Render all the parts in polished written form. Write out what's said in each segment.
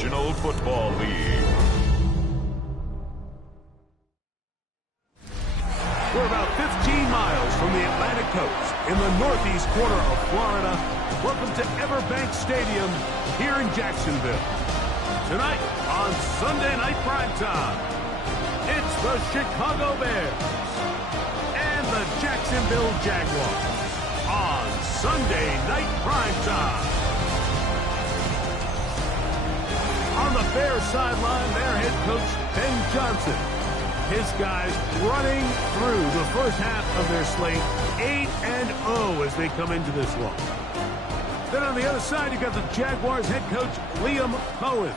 National Football League. We're about 15 miles from the Atlantic coast in the northeast corner of Florida. Welcome to Everbank Stadium here in Jacksonville. Tonight on Sunday Night Primetime, it's the Chicago Bears and the Jacksonville Jaguars on Sunday Night Primetime. On the Bears sideline, their head coach, Ben Johnson. His guys running through the first half of their slate, 8-0 as they come into this one. Then on the other side, you got the Jaguars head coach, Liam Cohen.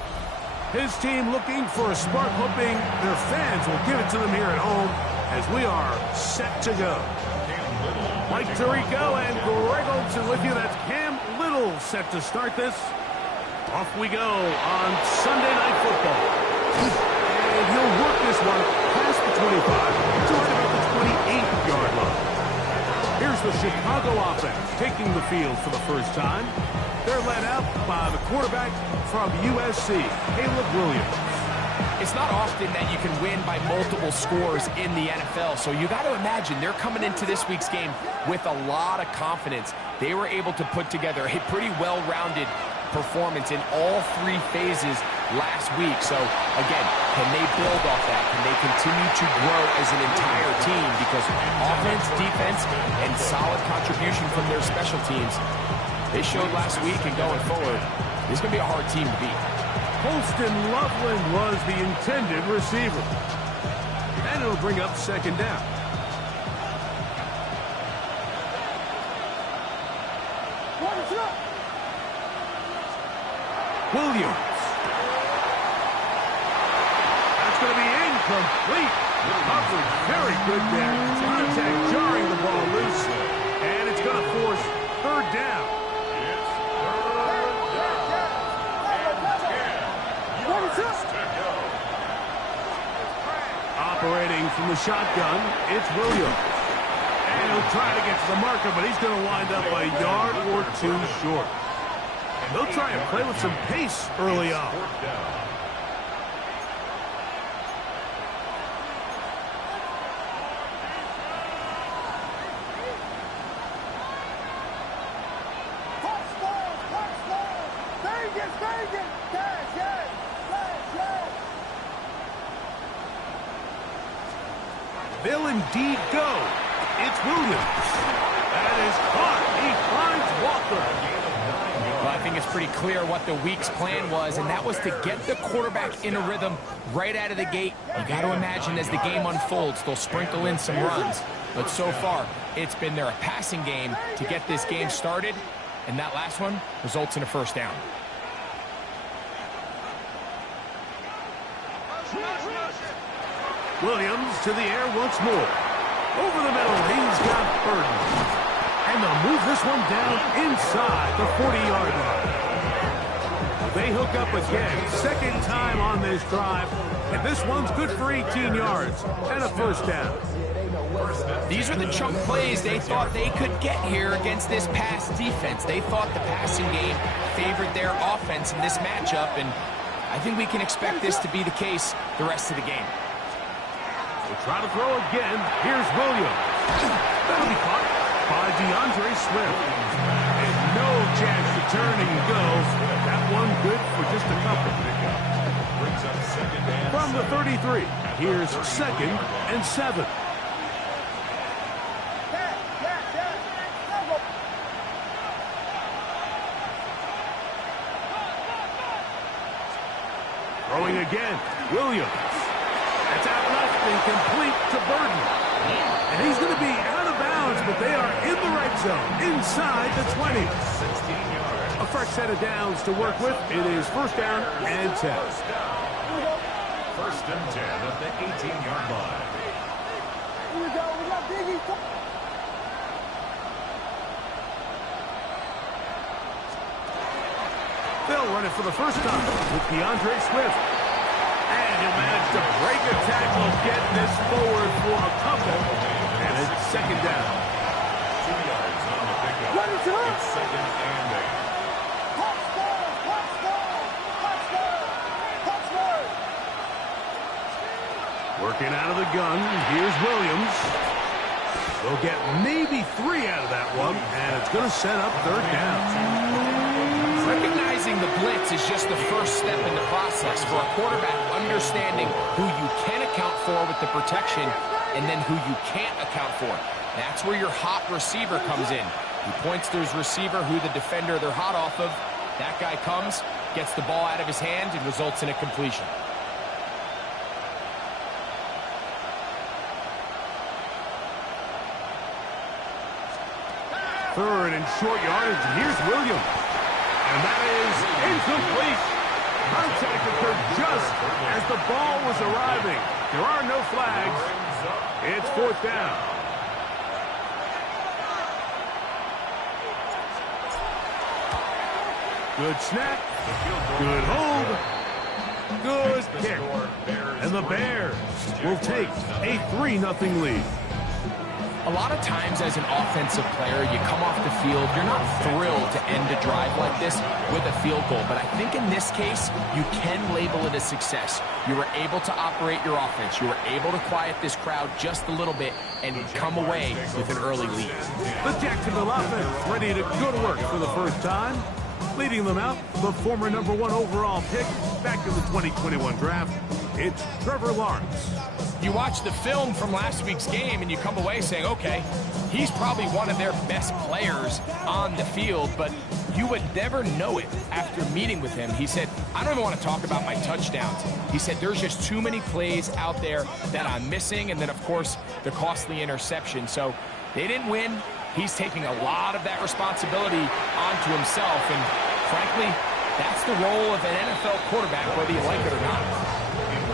His team looking for a spark, hoping their fans will give it to them here at home as we are set to go. Mike Tirico and Greg Olsen with you. That's Cam Little set to start this. Off we go on Sunday Night Football. And he'll work this one past the 25 to right about the 28-yard line. Here's the Chicago offense taking the field for the first time. They're led out by the quarterback from USC, Caleb Williams. It's not often that you can win by multiple scores in the NFL, so you got to imagine they're coming into this week's game with a lot of confidence. They were able to put together a pretty well-rounded performance in all three phases last week. So, again, can they build off that? Can they continue to grow as an entire team? Because offense, defense, and solid contribution from their special teams, they showed last week, and going forward, this is going to be a hard team to beat. Holston Loveland was the intended receiver. And it'll bring up second down. Williams. That's going to be incomplete. Coverage very good there. Contact jarring the ball loose. And it's going to force third down. Operating from the shotgun, it's Williams. And he'll try to get to the marker, but he's going to wind up a yard or two short. And they'll try and play with some pace early on. They'll indeed go. It's Williams. That is caught. He finds Walker. Well, I think it's pretty clear what the week's plan was, and that was to get the quarterback in a rhythm right out of the gate. You got to imagine as the game unfolds, they'll sprinkle in some runs. But so far, it's been their passing game to get this game started, and that last one results in a first down. Williams to the air once more. Over the middle, he's got Burton. And they'll move this one down inside the 40-yard line. They hook up again, second time on this drive. And this one's good for 18 yards and a first down. These are the chunk plays they thought they could get here against this pass defense. They thought the passing game favored their offense in this matchup, and I think we can expect this to be the case the rest of the game. We'll try to throw again. Here's Williams. That'll be caught by DeAndre Swift. And no chance to turn and go. That one good for just a couple. From the 33, here's 2nd and 7. Throwing again, Williams. That's out left and complete to Burton. And he's going to be out of bounds, but they are in the right zone, inside the 20. 16 yards. A fresh set of downs to work with. It is first down and 10. First and 10 at the 18-yard line. Here we go. We got Biggie. They'll run it for the first time with DeAndre Swift. And he'll manage to break a tackle, get this forward for a couple. And it's second down. 2 yards on the pickup. It's second and 8. Working out of the gun. Here's Williams. They'll get maybe 3 out of that one, and it's going to set up third down. Recognizing the blitz is just the first step in the process for a quarterback, understanding who you can account for with the protection and then who you can't account for. That's where your hot receiver comes in. He points to his receiver, who the defender they're hot off of. That guy comes, gets the ball out of his hand, and results in a completion. Third and short yardage. Here's Williams. And that is incomplete. Contact occurred just as the ball was arriving. There are no flags. It's fourth down. Good snap. Good hold. Good kick. And the Bears will take a 3-0 lead. A lot of times as an offensive player, you come off the field, you're not thrilled to end a drive like this with a field goal. But I think in this case, you can label it a success. You were able to operate your offense. You were able to quiet this crowd just a little bit and come away with an early lead. The Jacksonville offense ready to go to work for the first time. Leading them out, the former #1 overall pick back in the 2021 draft, it's Trevor Lawrence. You watch the film from last week's game and you come away saying, okay, he's probably one of their best players on the field, but you would never know it after meeting with him. He said, I don't even want to talk about my touchdowns. He said, there's just too many plays out there that I'm missing, and then, of course, the costly interception. So they didn't win. He's taking a lot of that responsibility onto himself, and frankly, that's the role of an NFL quarterback, whether you like it or not.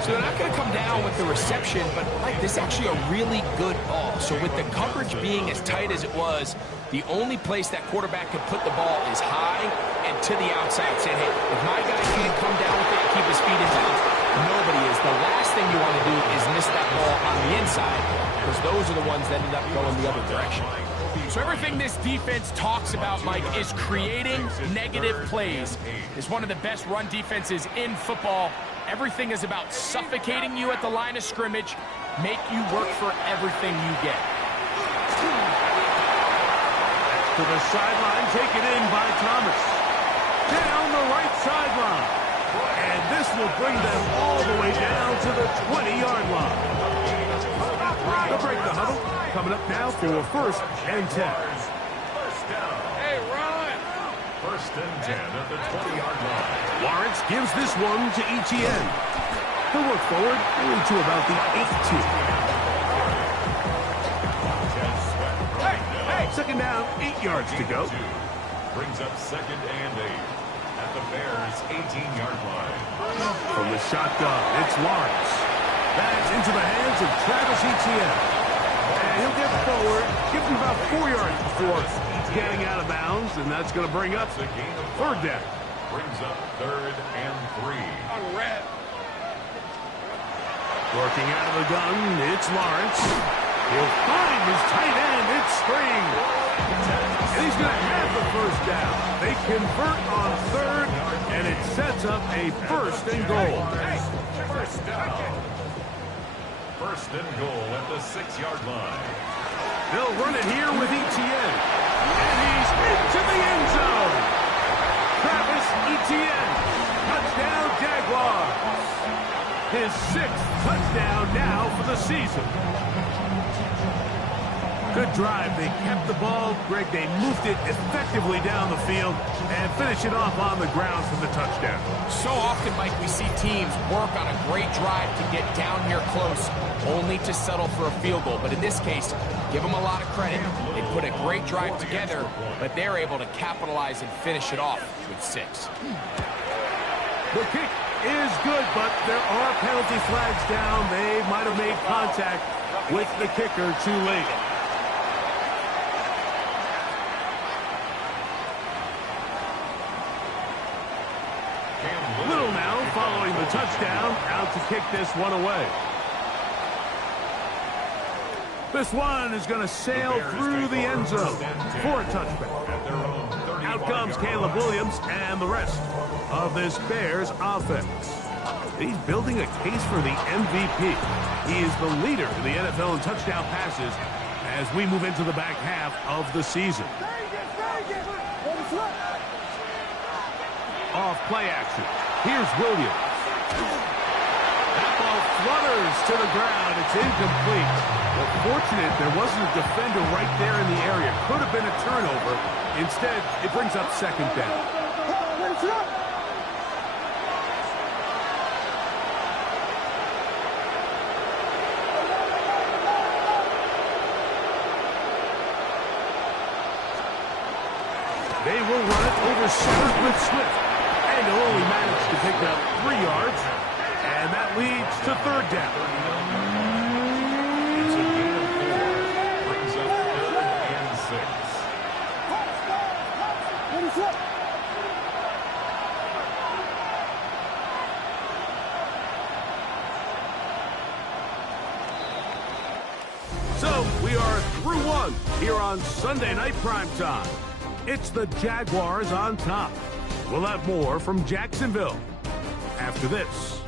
So they're not going to come down with the reception, but Mike, this is actually a really good ball. So with the coverage being as tight as it was, the only place that quarterback could put the ball is high and to the outside, saying, hey, if my guy can't come down with it and keep his feet in bounds, nobody is. The last thing you want to do is miss that ball on the inside, because those are the ones that end up going the other direction. So everything this defense talks about, Mike, is creating negative plays. It's one of the best run defenses in football. Everything is about suffocating you at the line of scrimmage, make you work for everything you get. To the sideline, taken in by Thomas. Down the right sideline. And this will bring them all the way down to the 20-yard line. They'll break the huddle. Coming up now for first and 10. Hey, run! First and 10 at the 20-yard line. Lawrence gives this one to Etienne. He'll work forward into about the 18. Second down, 8 yards to go. Brings up second and 8 at the Bears' 18-yard line. From the shotgun, it's Lawrence. That's into the hands of Travis Etienne. And he'll get forward, give him about 4 yards before getting out of bounds, and that's going to bring up The gain of third down. brings up third and 3. On red. Working out of the gun, it's Lawrence. He'll find his tight end. It's Spring. And he's going to have the first down. They convert on third, and it sets up a first and goal. First down. First and goal at the 6-yard line. They'll run it here with Etienne. And he's into the end zone. Travis Etienne. Touchdown, Jaguars. His 6th touchdown now for the season. Good drive. They kept the ball. Greg, they moved it effectively down the field and finish it off on the ground for the touchdown. So often, Mike, we see teams work on a great drive to get down here close, only to settle for a field goal. But in this case, give them a lot of credit. They put a great drive together, but they're able to capitalize and finish it off with 6. The kick is good, but there are penalty flags down. They might have made contact with the kicker too late. Little now following the touchdown, out to kick this one away. This one is going to sail through the end zone for a touchback. Out comes Caleb Williams and the rest of this Bears offense. He's building a case for the MVP. He is the leader in the NFL in touchdown passes as we move into the back half of the season. Off play action. Here's Williams. That ball flutters to the ground. It's incomplete. Well, fortunate there wasn't a defender right there in the area. Could have been a turnover. Instead, it brings up second down. They will run it over center with Swift. And he'll only manage to pick up 3 yards. And that leads to third down. It's a gain of 4. Brings up 3rd and 6. So we are through one here on Sunday Night Primetime. It's the Jaguars on top. We'll have more from Jacksonville after this.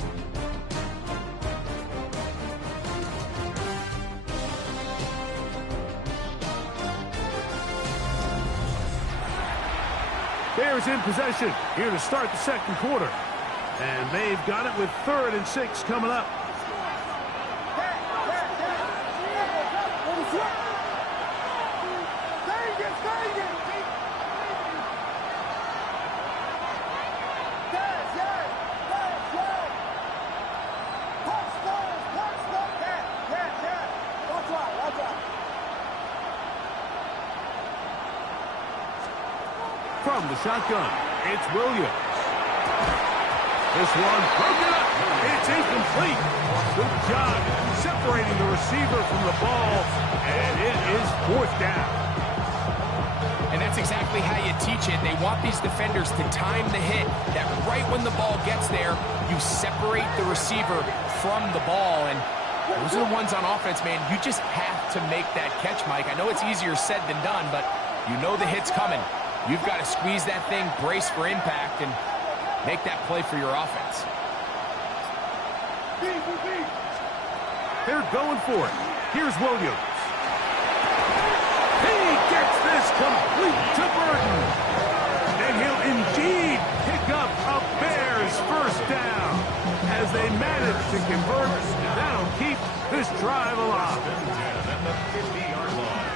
Bears in possession here to start the second quarter. And they've got it with 3rd and 6 coming up. From the shotgun, it's Williams. This one broken up. It's incomplete. Good job separating the receiver from the ball, and it is 4th down. And that's exactly how you teach it. They want these defenders to time the hit, that right when the ball gets there, you separate the receiver from the ball. And those are the ones on offense, man. You just have to make that catch, Mike. I know it's easier said than done, but you know the hit's coming. You've got to squeeze that thing, brace for impact, and make that play for your offense. They're going for it. Here's Williams. He gets this complete to Burton. And he'll indeed pick up a Bears first down. As they manage to convert, that'll keep this drive alive. At the 50-yard line.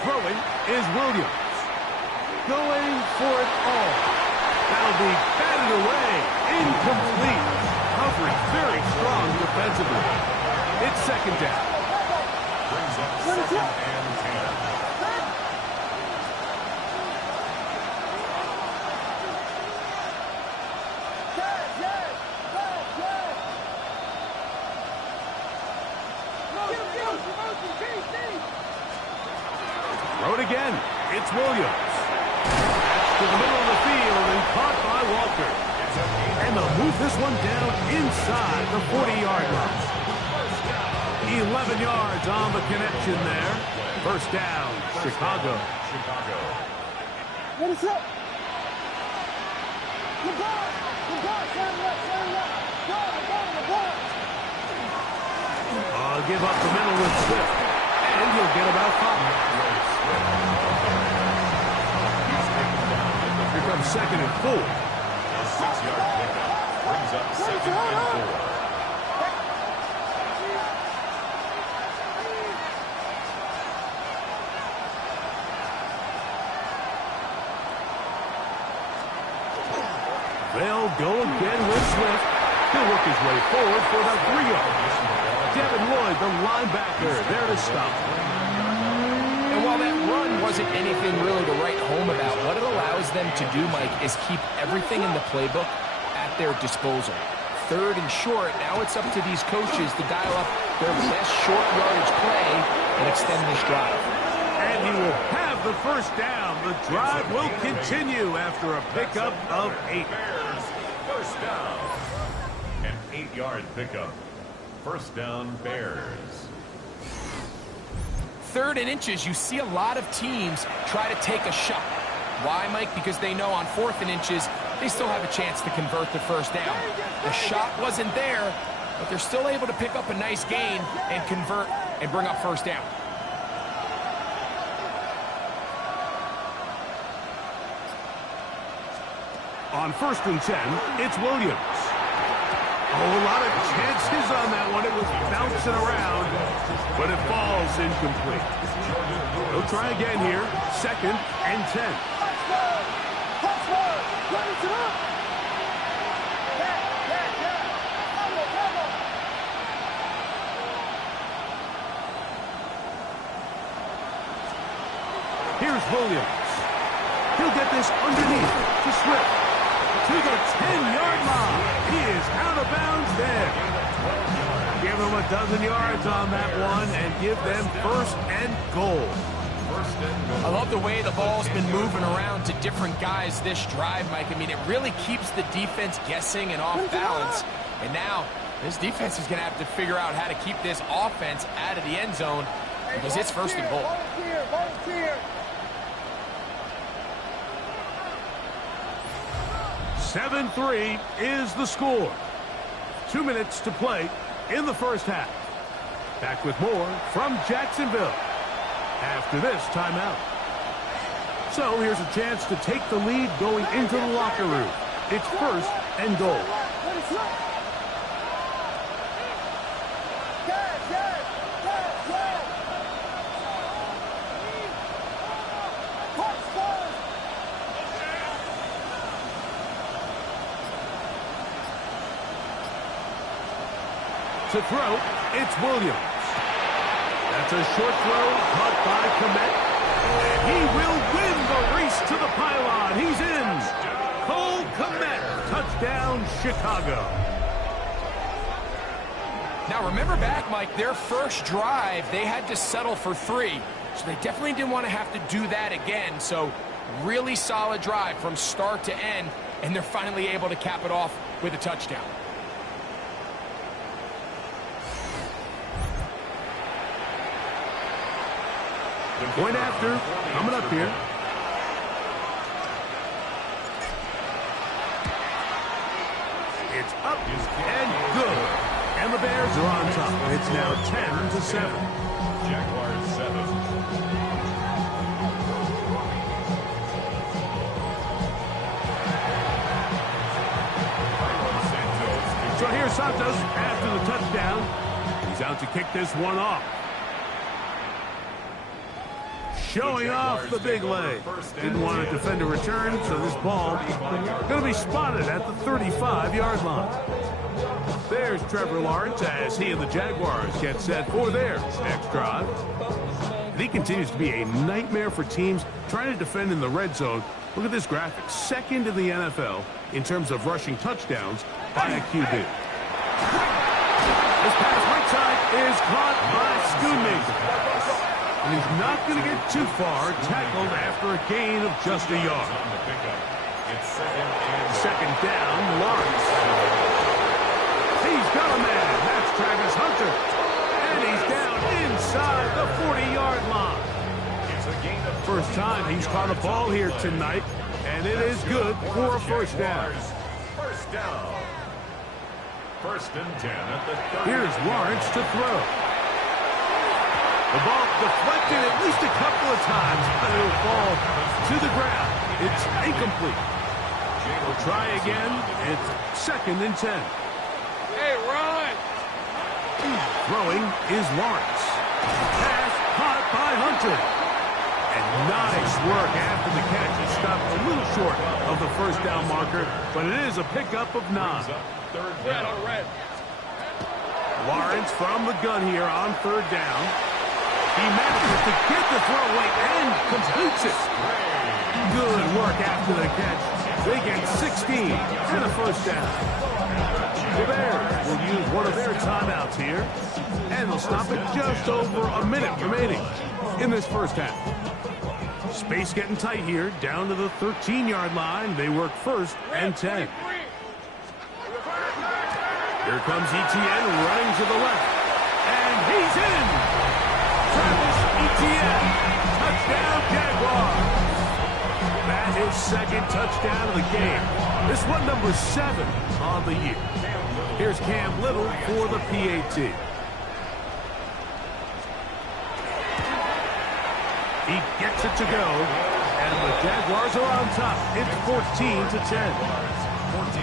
Throwing is Williams. Going for it all. That'll be batted away. Incomplete. Covering very strong defensively. It's second down. Brings up 2nd and 10. Throw it again. It's Williams. That's to the middle of the field and caught by Walker. And they'll move this one down inside the 40-yard line. 11 yards on the connection there. First down, Chicago. What is up? The ball. Give up the middle with Swift. And he'll get about 5. Here comes 2nd and 4. A 6-yard pickup. Brings up 2nd and 4. They'll go again with Swift. He'll work his way forward for about 3 yards. Devin Lloyd, the linebacker, there to stop. And while that run wasn't anything really to write home about, what it allows them to do, Mike, is keep everything in the playbook at their disposal. 3rd and short, now it's up to these coaches to dial up their best short yardage play and extend this drive. And he will have the first down. The drive will continue after a pickup of 8. Bears, first down. An 8-yard pickup. First down, Bears. 3rd and inches, you see a lot of teams try to take a shot. Why, Mike? Because they know on 4th and inches, they still have a chance to convert the first down. The shot wasn't there, but they're still able to pick up a nice gain and convert and bring up first down. On 1st and 10, it's Williams. Oh, a lot of chances on that one. It was bouncing around, but it falls incomplete. He'll try again here. 2nd and 10. Here's Williams. He'll get this underneath to Swift. To the 10-yard line. He is out of bounds there. Give them a dozen yards on that one and give them 1st and goal. I love the way the ball's been moving around to different guys this drive, Mike. I mean, it really keeps the defense guessing and off balance. And now this defense is going to have to figure out how to keep this offense out of the end zone because it's 1st and goal. Volunteer. 7-3 is the score. 2 minutes to play in the first half. Back with more from Jacksonville after this timeout. So here's a chance to take the lead going into the locker room. It's 1st and goal. To throw, it's Williams. That's a short throw caught by Komet. And he will win the race to the pylon. He's in. Cole Komet, touchdown Chicago. Now remember back, Mike, their first drive, they had to settle for 3. So they definitely didn't want to have to do that again. So really solid drive from start to end. And they're finally able to cap it off with a touchdown. Point after, coming up here. It's up and good. And the Bears are on top. It's now 10-7. Jaguars 7. So here's Santos after the touchdown. He's out to kick this one off. Showing off the big leg. Didn't want to defend a return, so this ball going to be spotted at the 35-yard line. There's Trevor Lawrence as he and the Jaguars get set for their next drive. And he continues to be a nightmare for teams trying to defend in the red zone. Look at this graphic. 2nd in the NFL in terms of rushing touchdowns by a QB. This pass right side is caught by Schoonmaker. And he's not going to get too far, tackled after a gain of just a yard. Second down, Lawrence. He's got a man. That's Travis Hunter. And he's down inside the 40-yard line. First time he's caught a ball here tonight, and it is good for a first down. First down. 1st and 10 at the 30. Here's Lawrence to throw. The ball deflected at least a couple of times, but it'll fall to the ground. It's incomplete. We'll try again. It's 2nd and 10. Hey, run! Throwing is Lawrence. Pass caught by Hunter. And nice work after the catch. He stopped a little short of the first down marker, but it is a pickup of 9. Red on red. Lawrence from the gun here on 3rd down. He manages to get the throw late and completes it. Good work after the catch. They get 16 and a first down. The Bears will use one of their timeouts here. And they'll stop it just over a minute remaining in this first half. Space getting tight here, down to the 13-yard line. They work first and 10. Here comes ETN running to the left. And he's in! Travis ETN, touchdown Jaguars! That is second touchdown of the game. This one number 7 on the year. Here's Cam Little for the PAT. He gets it to go, and the Jaguars are on top. It's 14-10. 14.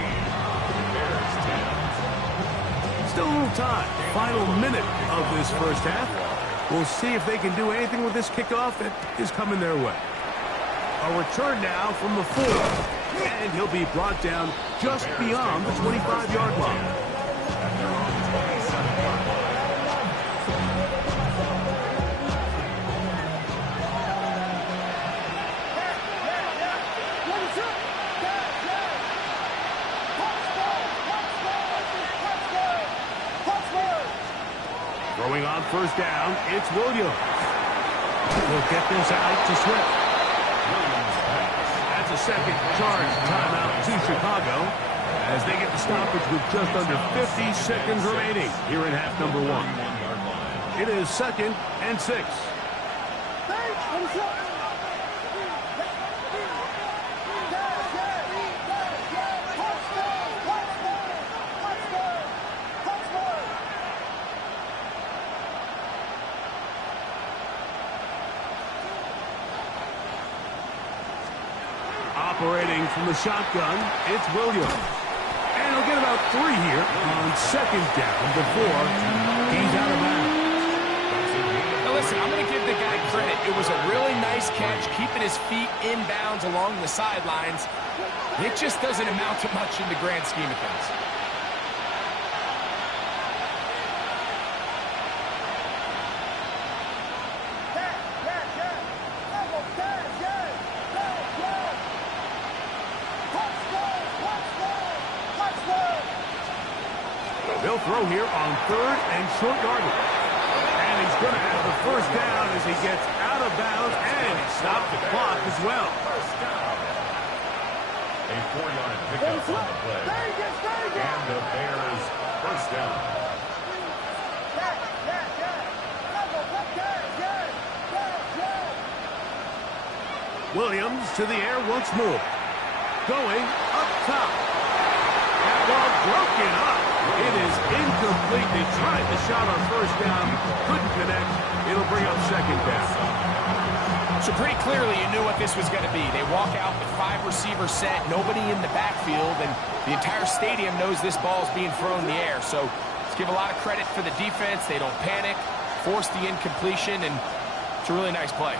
Bears 10. Still a little time. Final minute of this first half. We'll see if they can do anything with this kickoff that is coming their way. A return now from the 4, and he'll be brought down just beyond the 25-yard line. Throwing on first down, it's Williams. He'll get this out to Swift. That's a second charge timeout to Chicago as they get the stoppage with just under 50 seconds remaining here in half number 1. It is second and 6. Operating from the shotgun, it's Williams. And he'll get about 3 here on second down before he's out of bounds. Now listen, I'm going to give the guy credit. It was a really nice catch, keeping his feet in bounds along the sidelines. It just doesn't amount to much in the grand scheme of things. They'll throw here on third and short yardage. And he's going to have the first down as he gets out of bounds, and he stopped the clock as well. A 4-yard pickup on the play. And the Bears first down. Williams to the air once more. Going up top. That ball broken up. It is incomplete. They tried the shot on first down. Couldn't connect. It'll bring up second down. So pretty clearly you knew what this was going to be. They walk out with 5 receivers set, nobody in the backfield, and the entire stadium knows this ball is being thrown in the air. So let's give a lot of credit for the defense. They don't panic, force the incompletion, and it's a really nice play.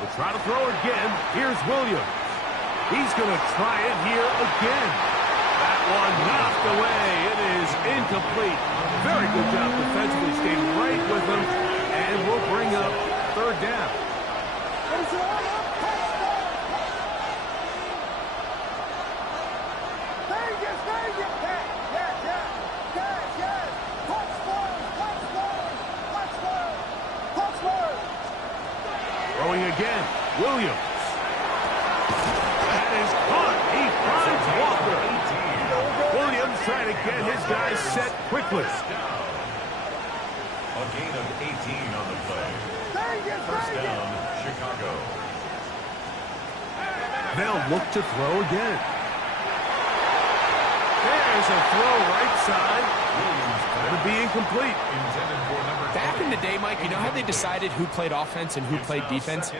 We'll try to throw again. Here's Williams. He's going to try it here again. That one knocked away. It is incomplete. Very good job defensively. Stayed right with him. And we'll bring up third down. Throwing again. Williams. That is caught. He finds Walker. Williams trying to get his guys set quickly. A gain of 18 on the play. First down, Chicago. They'll look to throw again. There's a throw right side. Going to be incomplete. Back in the day, Mike, you know how they decided who played offense and who played defense?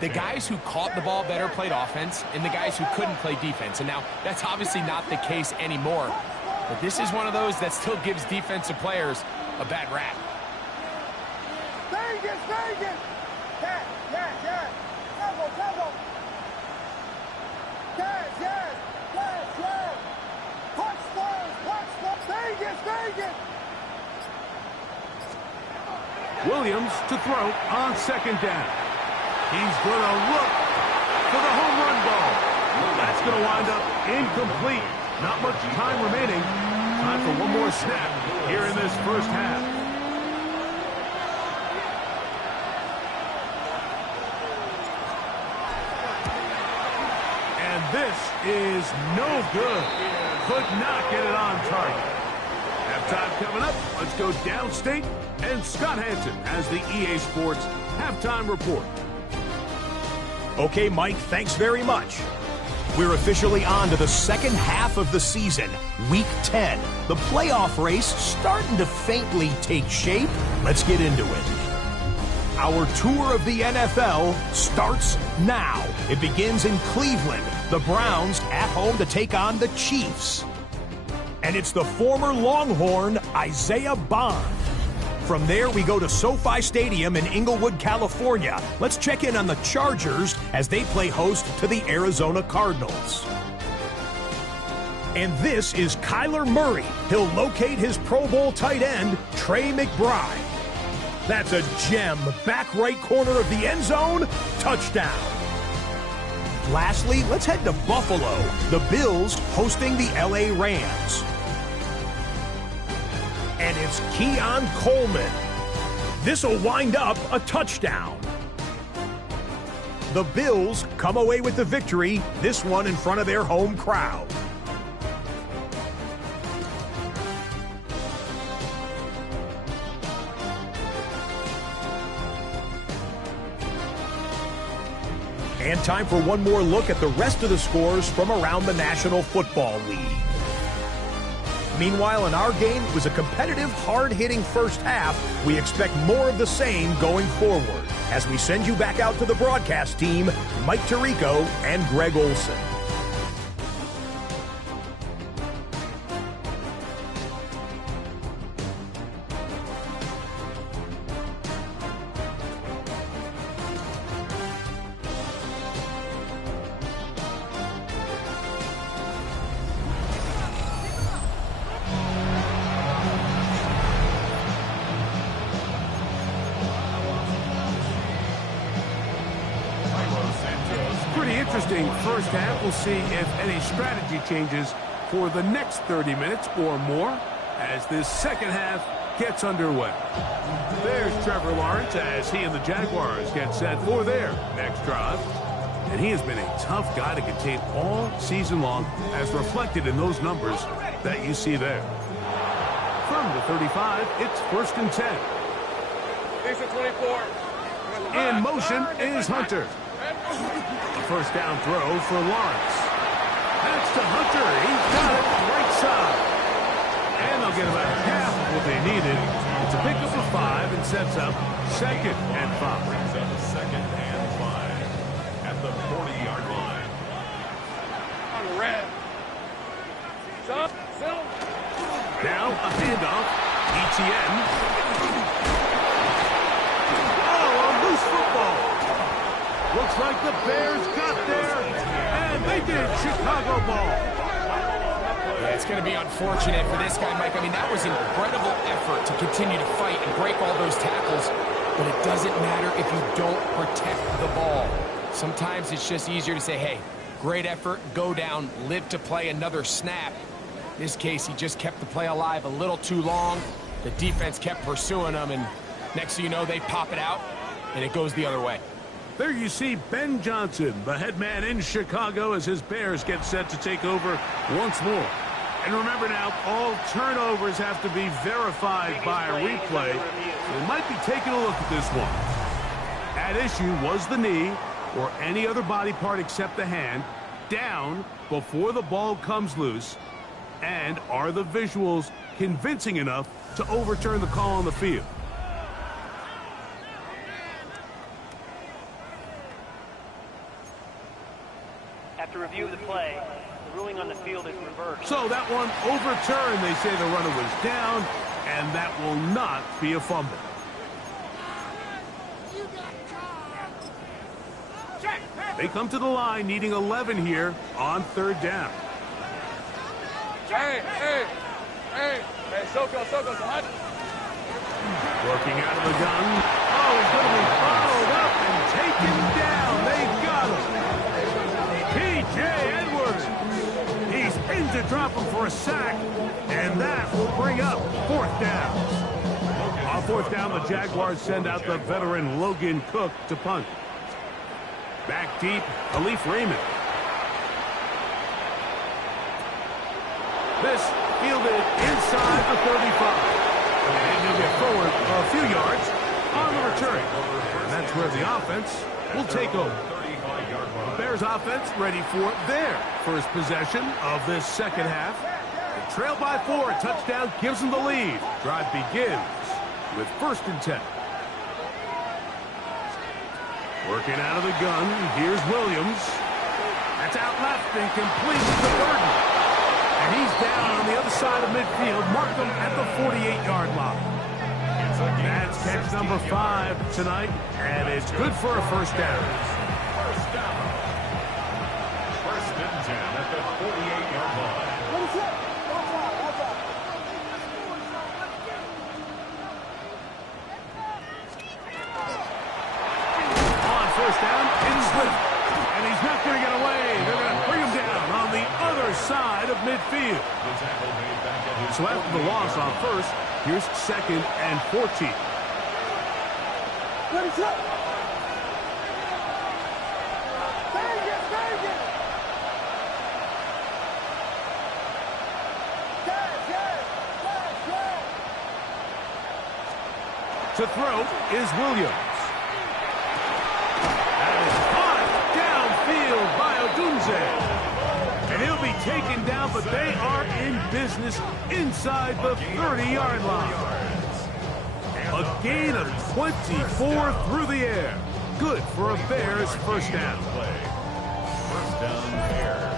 The guys who caught the ball better played offense, and the guys who couldn't play defense. And now, that's obviously not the case anymore. But this is one of those that still gives defensive players a bad rap. Williams to throw on second down. He's going to look for the home run ball. That's going to wind up incomplete. Not much time remaining. Time for one more snap here in this first half. And this is no good. Could not get it on target. Halftime coming up. Let's go downstate. And Scott Hansen has the EA Sports Halftime Report. Okay, Mike, thanks very much. We're officially on to the second half of the season, Week 10. The playoff race starting to faintly take shape. Let's get into it. Our tour of the NFL starts now. It begins in Cleveland. The Browns at home to take on the Chiefs. And it's the former Longhorn, Isaiah Bond. From there, we go to SoFi Stadium in Inglewood, California. Let's check in on the Chargers as they play host to the Arizona Cardinals. And this is Kyler Murray. He'll locate his Pro Bowl tight end, Trey McBride. That's a gem. Back right corner of the end zone. Touchdown. Lastly, let's head to Buffalo. The Bills hosting the LA Rams. And it's Keon Coleman. This'll wind up a touchdown. The Bills come away with the victory, this one in front of their home crowd. And time for one more look at the rest of the scores from around the National Football League. Meanwhile, in our game, it was a competitive, hard-hitting first half. We expect more of the same going forward. As we send you back out to the broadcast team, Mike Tirico and Greg Olson. Interesting first half. We'll see if any strategy changes for the next 30 minutes or more as this second half gets underway. There's Trevor Lawrence as he and the Jaguars get set for their next drive. And he has been a tough guy to contain all season long, as reflected in those numbers that you see there. From the 35, it's 1st and 10. 24. In motion is Hunter. A first down throw for Lawrence. That's to Hunter. He's got it right side. And they'll get about half of what they needed. It's a pickup of 5 and sets up 2nd and 5. Brings up 2nd and 5 at the 40-yard line. On the red. Stop. Settle. Now a handoff. ETN. Oh, a loose football. Looks like the Bears got there, and they did. Chicago ball. Yeah, it's going to be unfortunate for this guy, Mike. I mean, that was an incredible effort to continue to fight and break all those tackles, but it doesn't matter if you don't protect the ball. Sometimes it's just easier to say, hey, great effort, go down, live to play another snap. In this case, he just kept the play alive a little too long. The defense kept pursuing him, and next thing you know, they pop it out, and it goes the other way. There you see Ben Johnson, the head man in Chicago, as his Bears get set to take over once more. And remember now, all turnovers have to be verified by a replay. They might be taking a look at this one. At issue was the knee, or any other body part except the hand, down before the ball comes loose. And are the visuals convincing enough to overturn the call on the field? After review of the play, the ruling on the field is reversed. So that one overturned. They say the runner was down, and that will not be a fumble. They come to the line needing 11 here on 3rd down. Hey, Soko, Well, Working out of the gun. Oh, he's going to be followed up and taken down. They've got him. P.J. Edwards. He's in to drop him for a sack, and that will bring up fourth down. On fourth down, the Jaguars send out the veteran Logan Cook to punt. Back deep, Khalif Raymond. This fielded inside the 35. And he'll get forward a few yards on the return. And that's where the offense will take over. The Bears offense ready for their first possession of this second half. They trail by 4. Touchdown gives them the lead. Drive begins with 1st and 10. Working out of the gun, here's Williams. That's out left and completes the burden. And he's down on the other side of midfield. Mark him at the 48-yard line. That's catch number 5 tonight, and it's good for a first down. First down. 1st and 10 at the 48-yard line. On first down, it's Swift. And he's not going to get away. They're going to bring him down on the other side of midfield. So after the loss on first, here's 2nd and 14. To throw is Williams. That is caught downfield by Odunze. And he'll be taken down, but they are in business inside the 30-yard line. A gain of 24 through the air. Good for a Bears first down. First down, Bears.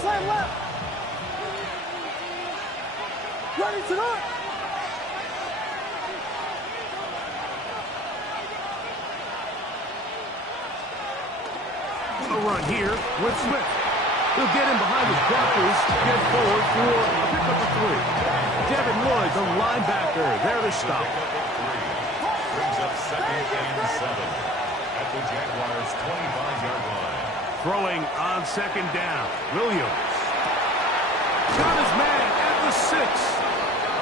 Slam left. Ready to run. A run here with Swift. He'll get him behind his blockers, get forward for a pickup of 3. Devin Lloyd, the linebacker, there to stop. Brings up 2nd and 7 at the Jaguars' 25-yard line. Throwing on 2nd down. Williams. Got his man at the 6.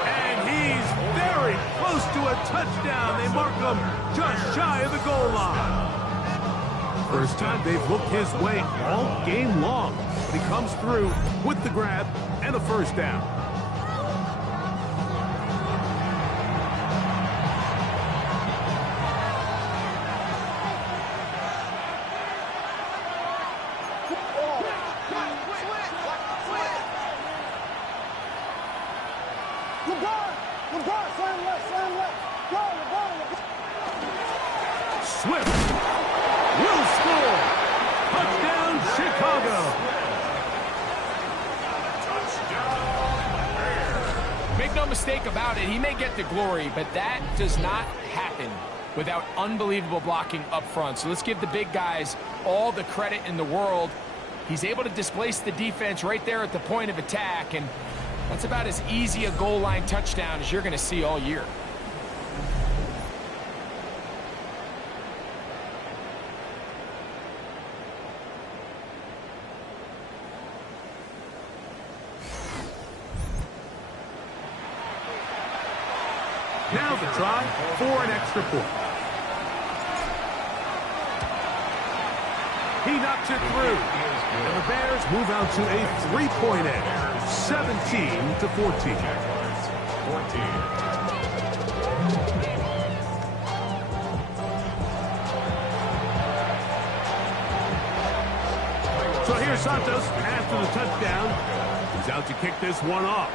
And he's very close to a touchdown. They mark him just shy of the goal line. First time they've looked his way all game long. But he comes through with the grab and a first down. Swift will score. Touchdown, Chicago. Make no mistake about it, he may get the glory, but that does not happen without unbelievable blocking up front. So let's give the big guys all the credit in the world. He's able to displace the defense right there at the point of attack, and that's about as easy a goal line touchdown as you're going to see all year. Now the try for an extra point. He knocks it through. And the Bears move out to a 3-point edge, 17-14. 14. So here's Santos after the touchdown. He's out to kick this one off.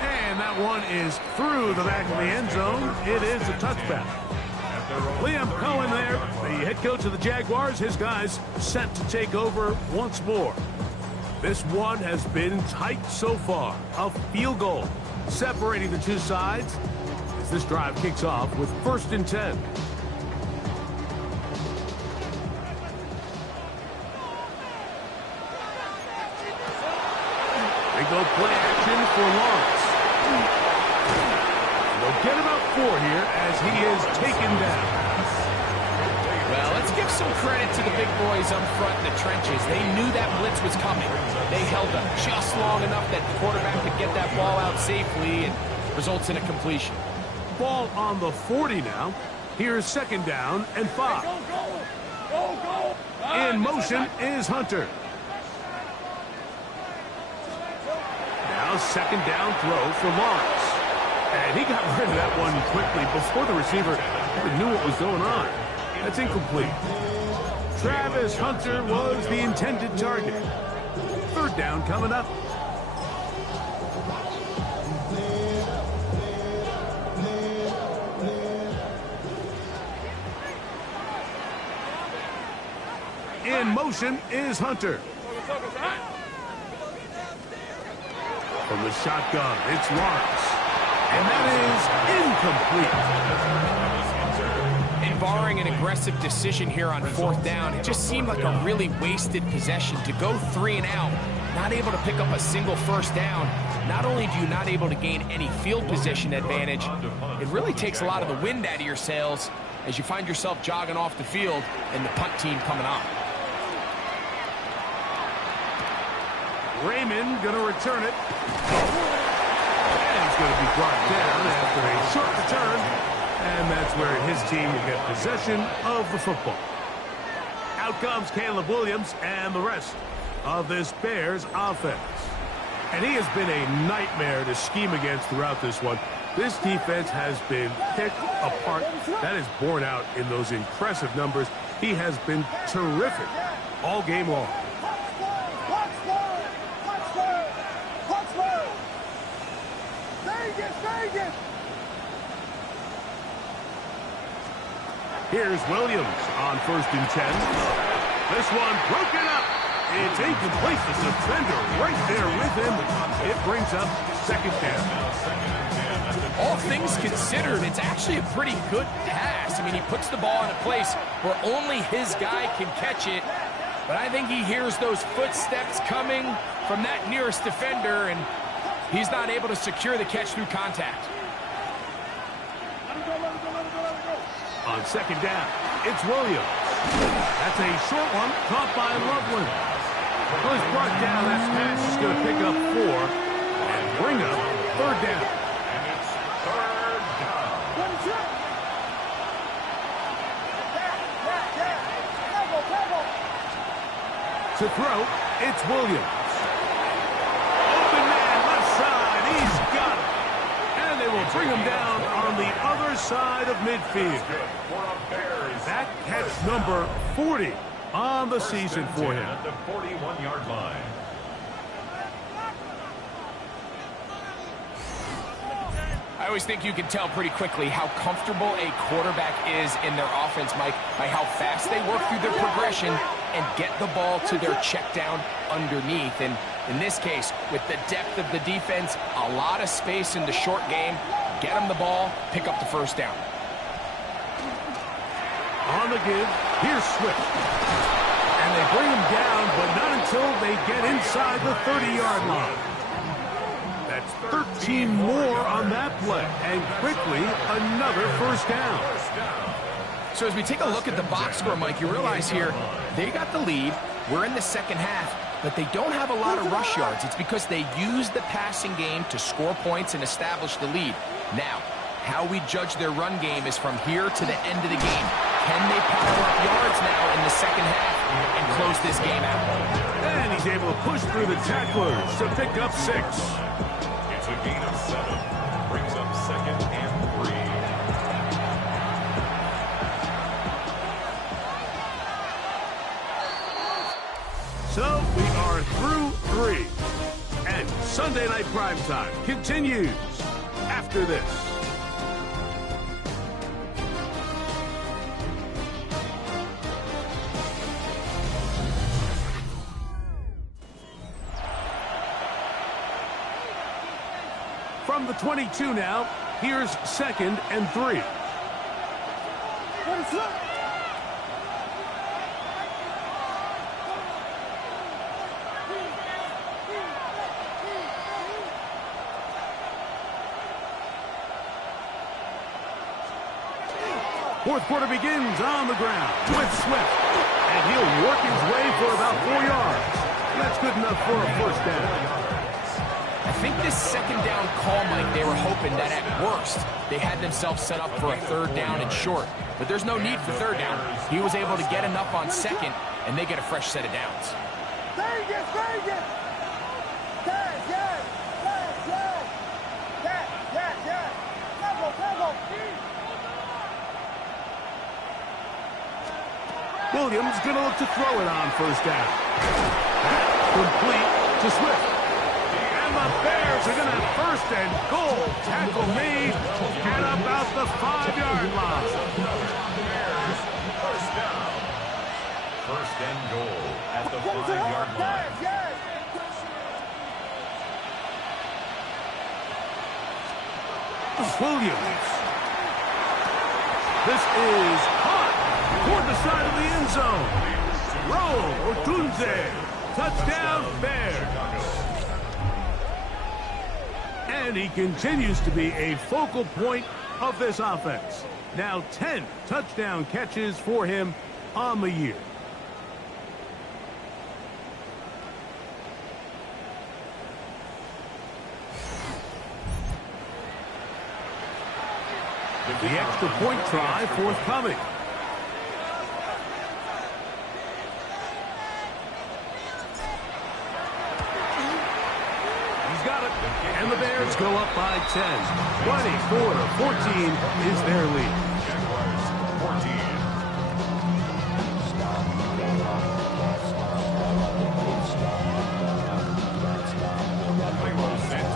And that one is through the back of the end zone. It is a touchback. Liam Cohen there, the head coach of the Jaguars. His guys set to take over once more. This one has been tight so far. A field goal separating the two sides as this drive kicks off with 1st and 10. They go play action for Lawrence. They'll get about 4 here as he is taken down. Well, let's give some credit to the big boys up front in the trenches. They knew that blitz was coming. They held up just long enough that the quarterback could get that ball out safely, and results in a completion. Ball on the 40 now. Here's 2nd down and 5. In motion is Hunter. Now 2nd down throw for Lawrence. And he got rid of that one quickly before the receiver even knew what was going on. That's incomplete. Travis Hunter was the intended target. 3rd down coming up. In motion is Hunter. From the shotgun, it's Lawrence. And that is incomplete. And barring an aggressive decision here on 4th down, it just seemed like a really wasted possession to go 3 and out, not able to pick up a single 1st down. Not only do you not able to gain any field position advantage, it really takes a lot of the wind out of your sails as you find yourself jogging off the field and the punt team coming on. Raymond going to return it. And he's going to be brought down after a short return. And that's where his team will get possession of the football. Out comes Caleb Williams and the rest of this Bears offense. And he has been a nightmare to scheme against throughout this one. This defense has been picked apart. That is borne out in those impressive numbers. He has been terrific all game long. Here's Williams on 1st and 10. This one broken up. It's incomplete. The defender right there with him. It brings up 2nd down. All things considered, it's actually a pretty good pass. I mean, he puts the ball in a place where only his guy can catch it. But I think he hears those footsteps coming from that nearest defender, and he's not able to secure the catch through contact. On 2nd down, it's Williams. That's a short one, caught by Loveland. Well, he's brought down. That pass is going to pick up 4 and bring up 3rd down. And it's 3rd down. To throw, it's Williams. Open man, left side. He's got it. And they will bring him down on the other side of midfield. That catch number 40 on the season for him. At the 41-yard line. I always think you can tell pretty quickly how comfortable a quarterback is in their offense, Mike, by how fast they work through their progression and get the ball to their check down underneath. And in this case, with the depth of the defense, a lot of space in the short game, get them the ball, pick up the 1st down. On the give, here's Swift. And they bring him down, but not until they get inside the 30-yard line. That's 13 more on that play, and quickly another 1st down. So as we take a look at the box score, Mike, you realize here they got the lead. We're in the 2nd half, but they don't have a lot of rush yards. It's because they use the passing game to score points and establish the lead. Now, how we judge their run game is from here to the end of the game. Can they power up yards now in the 2nd half and close this game out? And he's able to push through the tacklers to pick up 6. It's a gain of 7. Brings up 2nd and 3. So we are through 3. And Sunday Night Primetime continues after this. From the 22 now, here's 2nd and 3. Fourth quarter begins on the ground with Swift. And he'll work his way for about 4 yards. That's good enough for a first down. I think this second down call, Mike, they were hoping that at worst they had themselves set up for a third down and short. But there's no need for third down. He was able to get enough on second, and they get a fresh set of downs. Vegas, Vegas! Yes, yes! Yes, yes! Yes, yes, yes! Level! Williams going to look to throw it on first down. Complete to Swift. And the Bears are going to have first and goal. Tackle made at about the 5-yard line. First down. First and goal at the 5-yard line. Yes, Williams. This is hot toward the side of the end zone. Roll, Otunze. Touchdown, Bears. And he continues to be a focal point of this offense. Now 10 touchdown catches for him on the year. The extra point try forthcoming. He's got it. And the Bears go up by 10. 24-14 is their lead. Jaguars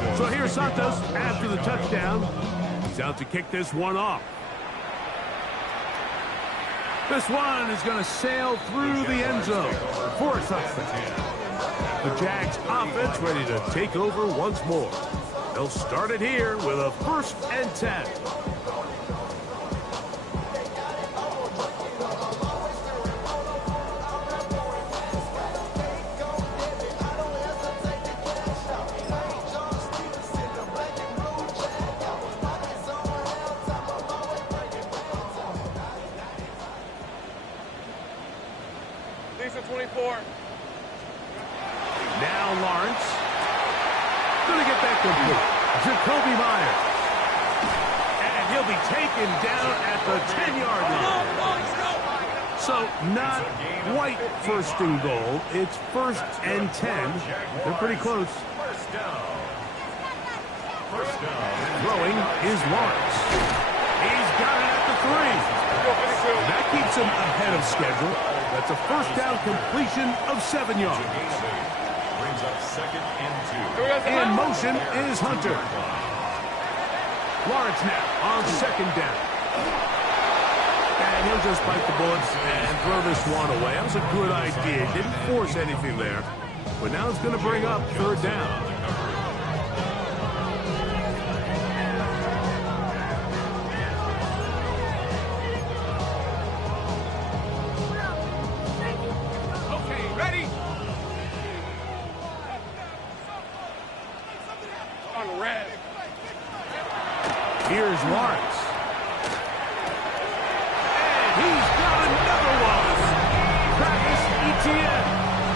14. So here's Santos after the touchdown. He's out to kick this one off. This one is going to sail through the end zone for a touchdown. The Jags offense ready to take over once more. They'll start it here with a first and 10. Lisa 24. Now Lawrence. Going to get that complete. Jacoby Myers. And he'll be taken down at the 10-yard line. So not quite first and goal. It's first and 10. They're pretty close. First down. First down. Throwing is Lawrence. He's got it at the 3. That keeps him ahead of schedule. That's a first down completion of 7 yards. Brings up second and 2. In motion is Hunter. Lawrence now on second down. And he'll just bite the bullets and throw this one away. That was a good idea. Didn't force anything there. But now it's going to bring up third down. Here's Lawrence. And he's got another one. Travis Etienne.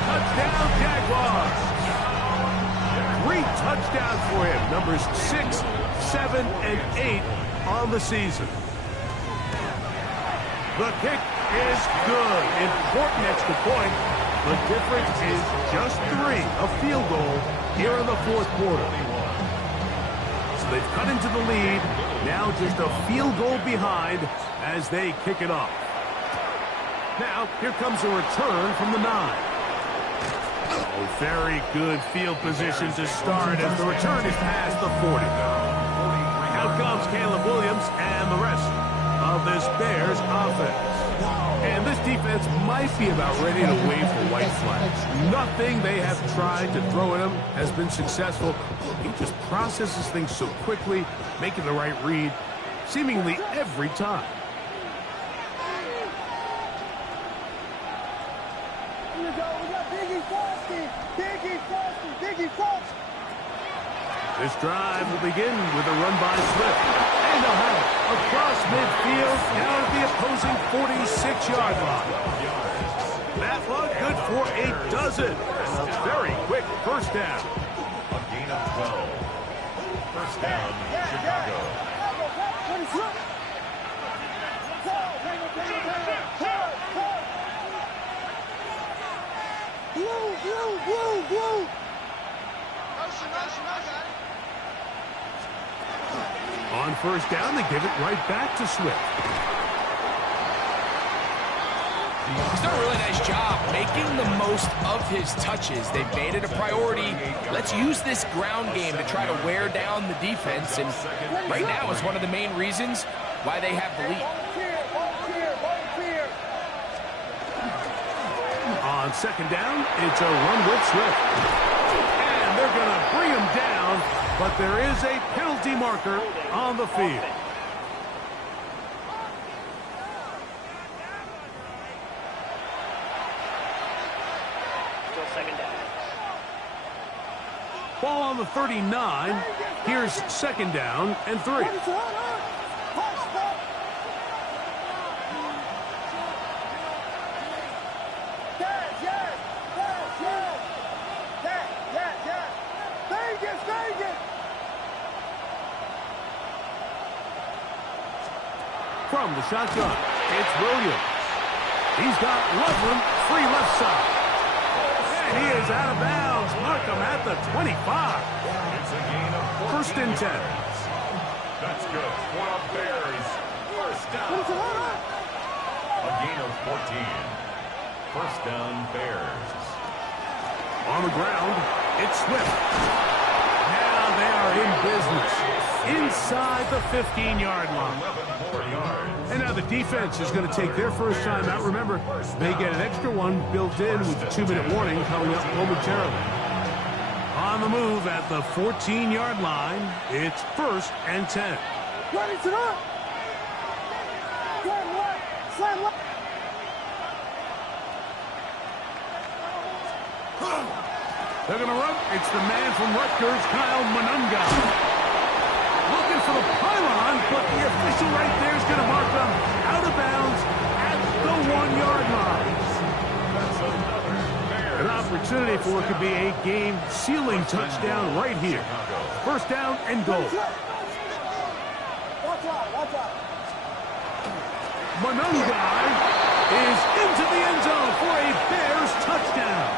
Touchdown, Jaguars. 3 touchdowns for him. Numbers 6, 7, and 8 on the season. The kick is good. Important extra point. The difference is just 3. A field goal here in the fourth quarter. They've cut into the lead. Now just a field goal behind as they kick it off. Now, here comes a return from the 9. Oh, very good field position to start as the return is past the 40. Out comes Caleb Williams and the rest of this Bears offense. And this defense might be about ready to wave the white flag. Nothing they have tried to throw at him has been successful. He just processes things so quickly, making the right read, seemingly every time. Here we go. We got Biggie Frosty. Biggie Frosty. Biggie Frosty. This drive will begin with a run by Swift. And they'll have it across midfield down at the opposing 46-yard line. That one good for a dozen. And a very quick first down. A gain of 12. First down, Chicago. On first down, they give it right back to Swift. He's done a really nice job making the most of his touches. They've made it a priority. Let's use this ground game to try to wear down the defense. And right now is one of the main reasons why they have the lead. On second down, it's a run with Swift. And they're going to bring him down, but there is a penalty marker on the field. Still second down. Ball on the 39. Here's second down and 3. From the shotgun, it's Williams. He's got Loveland free left side. And he is out of bounds. Mark him at the 25. It's a gain of 14 First and 10. That's good for the Bears. First down. A gain of 14. First down, Bears. On the ground, it's Swift. Now they are in business inside the 15-yard line. 11 more yards. And now the defense is going to take their first time out. Remember, they get an extra one built in with the 2-minute warning coming up momentarily. On the move at the 14-yard line, it's first and 10. Ready to run. Slam left. Slam left. They're going to run. It's the man from Rutgers, Kyle Monunga. Looking for the pylon, but the official right there is going to mark them out of bounds at the 1-yard line. That's another Bears. An opportunity for what could be a game-sealing touchdown right here. First down and goal. Watch out. Watch out. Monunga is into the end zone for a Bears touchdown.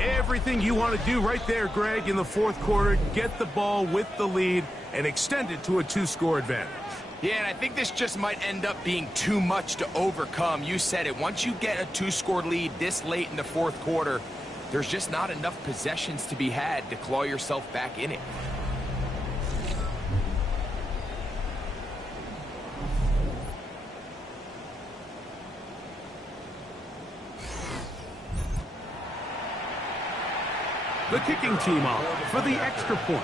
Everything you want to do right there, Greg, in the fourth quarter, get the ball with the lead and extend it to a 2-score advantage. Yeah, and I think this just might end up being too much to overcome. You said it. Once you get a 2-score lead this late in the fourth quarter, there's just not enough possessions to be had to claw yourself back in it. The kicking team off for the extra point.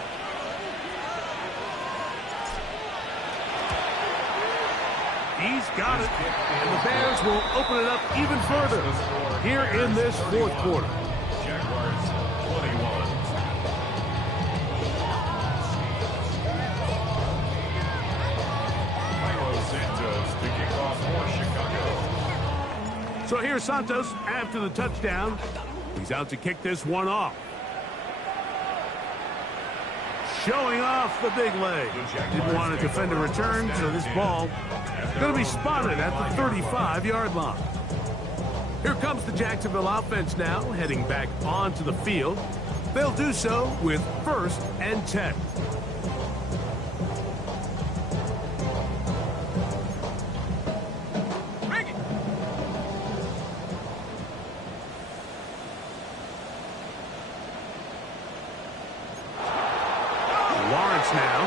He's got it, and the Bears will open it up even further here in this fourth quarter. Jaguars 21. Santos to kick off for Chicago. So here's Santos after the touchdown. He's out to kick this one off. Showing off the big leg. Didn't want to defend a return, so this ball is going to be spotted at the 35-yard line. Here comes the Jacksonville offense now, heading back onto the field. They'll do so with first and 10. Now.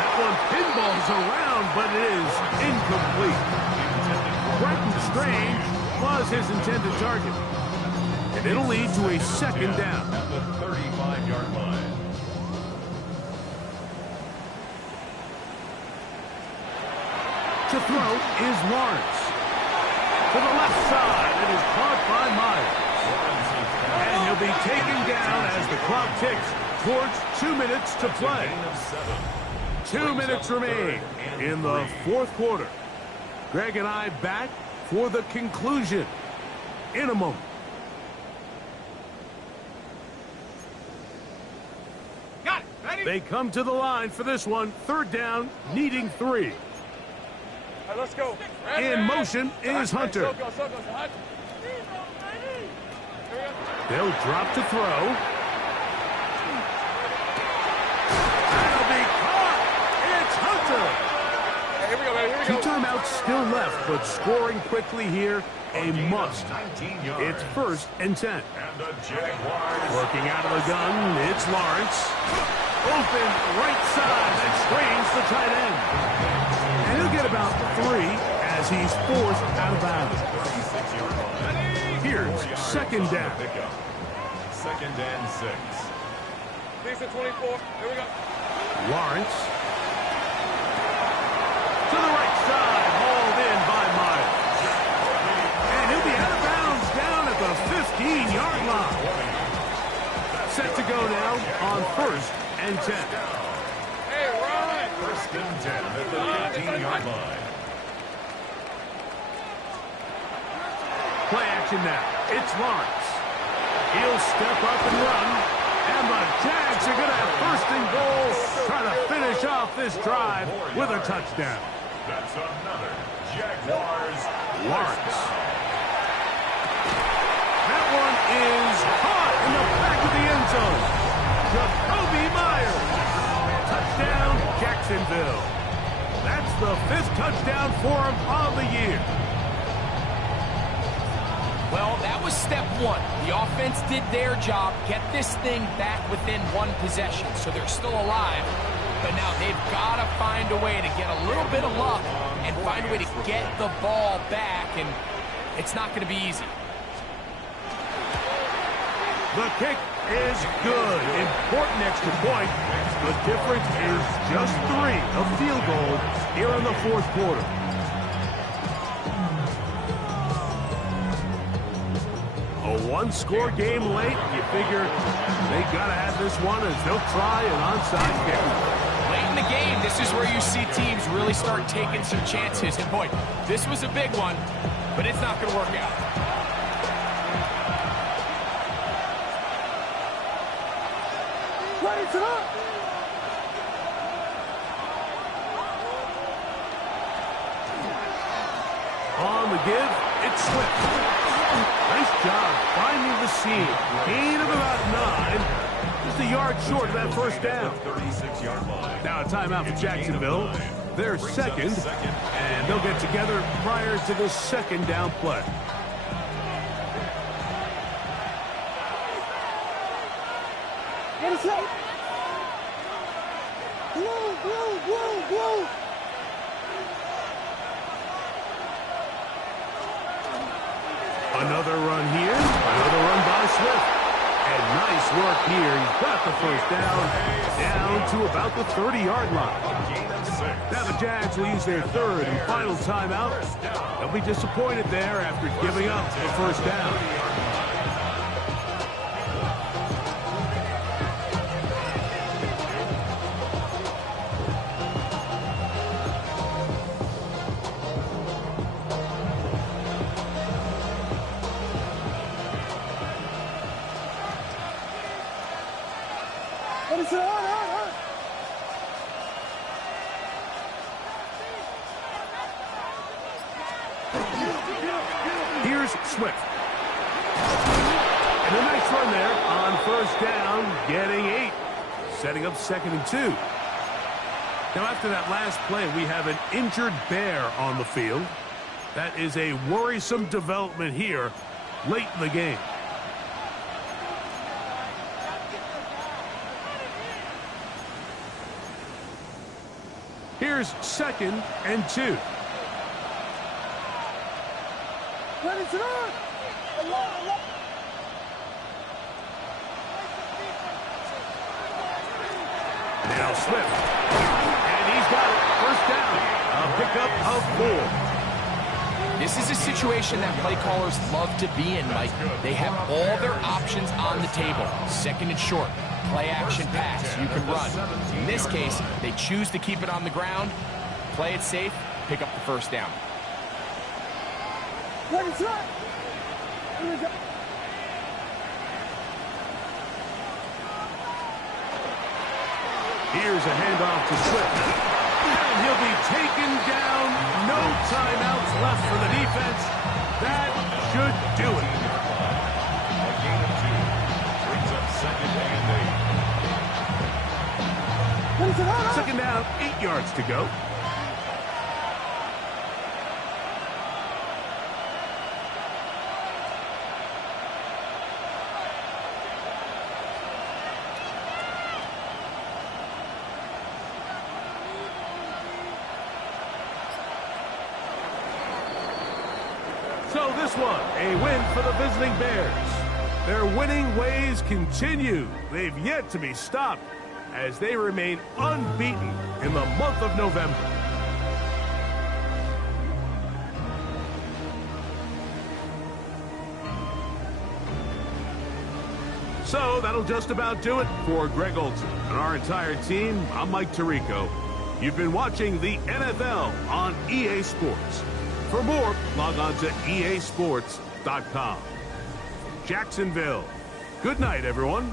That one pinballs around, but it is incomplete. Brenton Strange was his intended target. And it'll lead to a second down. At the 35-yard line. To throw is Lawrence. To the left side, it is caught by ticks towards 2 minutes to play. Gain of 7. 2 minutes remain in the fourth quarter. Greg and I back for the conclusion in a moment. Got it. Ready? They come to the line for this one. Third down, needing 3. All right, let's go. In motion is Hunter. So go. Hunt. They'll drop to throw. That'll be caught. It's Hunter. Hey, here we go, baby. Here we 2 go. timeouts still left, but scoring quickly here, a must. 19 yards. It's 1st and 10. And the Jaguars. Working out of the gun, it's Lawrence. Open right side and screens the tight end. And he'll get about 3 as he's forced out of bounds. 36-yard line. Here's 2nd down. Pickup. 2nd and 6. These are 24. Here we go. Lawrence. To the right side, hauled in by Miles. And he'll be out of bounds down at the 15-yard line. Set to go now on 1st and 10. Hey, run. 1st and 10 at the 15-yard line. Play action now. It's Lawrence. He'll step up and run. And the Jags are going to have 1st and goal. Trying to finish off this drive with a touchdown. That's another Jaguars. Lawrence. That one is caught in the back of the end zone. Jacoby Myers. Touchdown, Jacksonville. That's the 5th touchdown for him on the year. Well, that was step 1. The offense did their job, get this thing back within 1 possession, so they're still alive. But now they've got to find a way to get a little bit of luck and find a way to get the ball back, and it's not going to be easy. The kick is good. Important extra point. The difference is just 3 of field goal here in the fourth quarter. A 1-score game late. You figure they got to have this one as they'll try an onside kick. Late in the game, this is where you see teams really start taking some chances. And boy, this was a big one, but it's not going to work out. Ready to go. On the give, it's Swift. Nice job finding the seam. Gain of about 9. Just a yard short of that 1st down. 36-yard line. Now a timeout for Jacksonville. They're 2nd, and they'll get together prior to the 2nd down play. What is that? Whoa. Another run here. Another run by Swift. And nice work here. He's got the 1st down to about the 30-yard line. Gain of 6. Now the Jags will use their 3rd and final timeout. They'll be disappointed there after giving up the 1st down. What is it? Here's Swift. And a nice run there on 1st down, getting 8. Setting up 2nd and 2. Now after that last play, we have an injured Bear on the field. That is a worrisome development here late in the game. Here's 2nd and 2. Ready to go. Now Swift. And he's got it. 1st down. A pickup of 4. This is a situation that play callers love to be in, Mike. They have all their options on the table. 2nd and short. Play action pass. You can run. In this case, they choose to keep it on the ground, play it safe, pick up the first down. What is that? Here's a handoff to Swift. And he'll be taken down. No timeouts left for the defense. That should do it. A gain of 2. Brings up second and 8. Second down, 8 yards to go. So this one, a win for the visiting Bears. Their winning ways continue. They've yet to be stopped as they remain unbeaten in the month of November. So that'll just about do it for Greg Olson and our entire team. I'm Mike Tirico. You've been watching the NFL on EA Sports. For more, log on to easports.com. From Jacksonville, good night, everyone.